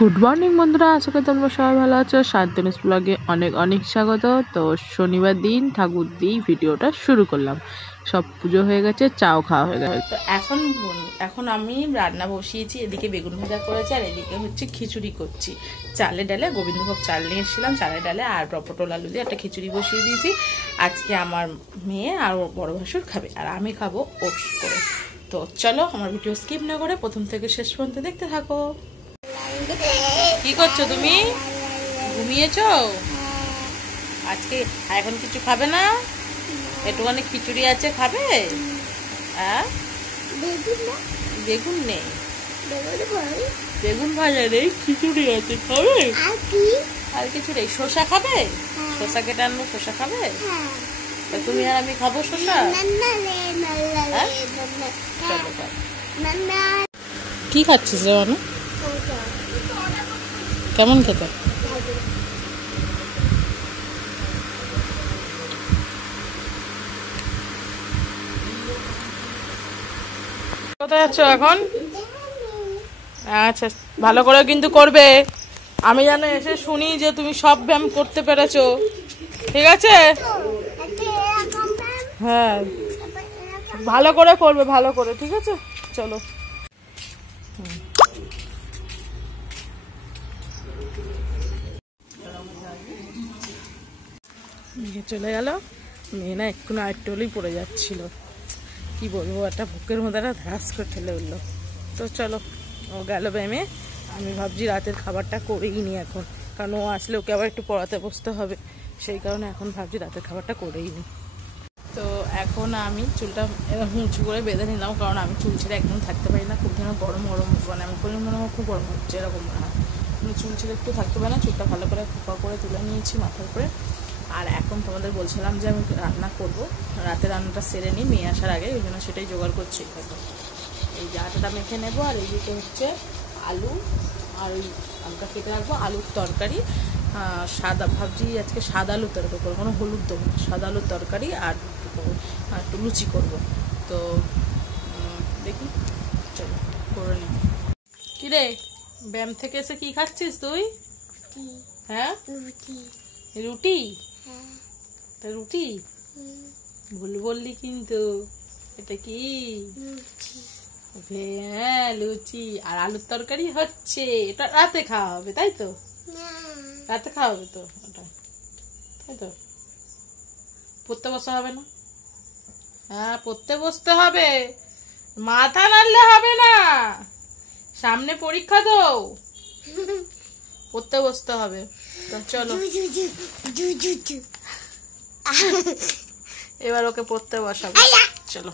Good morning বন্ধুরা, আশা করি তোমরা সবাই ভালো আছো। শান্তনুস ব্লগে অনেক অনেক স্বাগত। তো শনিবার দিন ঠাকুর দিয়ে ভিডিওটা শুরু করলাম। সব পুজো হয়ে গেছে, চাও খাওয়া হয়ে গেছে। তো এখন আমি রান্না বসিয়েছি। এদিকে বেগুন ভাজা করেছি আর এদিকে হচ্ছে খিচুড়ি করছি। চালে ডালে গোবিন্দভোগ চাল নিয়ে এসেছিলাম, চালে ডালে আর পটল আলু দিয়ে একটা খিচুড়ি বসিয়ে দিয়েছি। আজকে আমার মেয়ে আর বড় ভাসুর খাবে আর আমি খাবো ওটস করে। তো চলো আমার ভিডিও স্কিপ না করে প্রথম থেকে শেষ পর্যন্ত দেখতে থাকো। কি করছো তুমি? ঘুমিয়েছো আজকে? এখন কিছু খাবে না? একটুখানি খিচুড়ি আছে, খাবে? বেগুন নেই, বেগুন ভাজা নেই, খিচুড়ি আছে, খাবে? আর কিছু নেই। শসা খাবে? শসা কেটে আনবো, শসা খাবে? তুমি আর আমি খাবো শসা। কি খাচ্ছিস রে? কেমন খেতে? কোথায় যাচ্ছ এখন? আচ্ছা, ভালো করে কিন্তু করবে। আমি যেন এসে শুনি যে তুমি সব ব্যায়াম করতে পেরেছো। ঠিক আছে? হ্যাঁ, ভালো করে করবে, ভালো করে। ঠিক আছে, চলো। চলে গেল মেয়ে না, এক্ষুনি আরেকটু হলেই পড়ে যাচ্ছিল। কি বলবো, একটা বুকের মধ্যে একটা ধ্রাস করে ঠেলে উঠলো। তো চলো, ও গেল ব্যায়ামে। আমি ভাবছি রাতের খাবারটা করেই নি এখন, কারণ ও আসলে ওকে আবার একটু পড়াতে বসতে হবে। সেই কারণে এখন ভাবছি রাতের খাবারটা করেই নি। তো এখন আমি চুলটা এরকম উঁচু করে বেঁধে নিলাম, কারণ আমি চুল ছেড়ে একদম থাকতে পারি না। খুব যেন গরম গরম, মানে আমি বলি মনে হয় খুব গরম হচ্ছে, এরকম মনে হয়। চুল ছেড়ে একটু থাকতে পারি না। চুলটা ভালো করে খোপা করে তুলে নিয়েছি মাথার উপরে। আর এখন তোমাদের বলছিলাম যে আমি রান্না করব, রাতে রান্নাটা সেরে নিই মেয়ে আসার আগে, ওই জন্য সেটাই জোগাড় করছি। এই যে আটাটা মেখে নেবো, আর এইদিকে হচ্ছে আলু, আর ওই আলুটা কেটে রাখবো, আলুর তরকারি। সাদা ভাবছি আজকে সাদা আলুর তরকারি করবো, কোনো হলুদ দেবো না। সাদা আলুর তরকারি আর একটু লুচি করবো। তো দেখি, চলো করে নি। কিরে, ব্যায়াম থেকে এসে কি খাচ্ছিস তুই? হ্যাঁ, রুটি। তা রুটি ভুল বললি কিন্তু। এটা কি? হ্যাঁ, লুচি আর আলুর তরকারি হচ্ছে। এটা রাতে খাওয়া হবে, তাই তো? রাতে খাওয়া হবে তো ওটা, তাই তো? পড়তে বসতে হবে না? হ্যাঁ, পড়তে বসতে হবে, মাথা নাড়লে হবে না। সামনে পরীক্ষা তো, পড়তে বসতে হবে। তো চলো, এবার ওকে পড়তে বসাবো। চলো।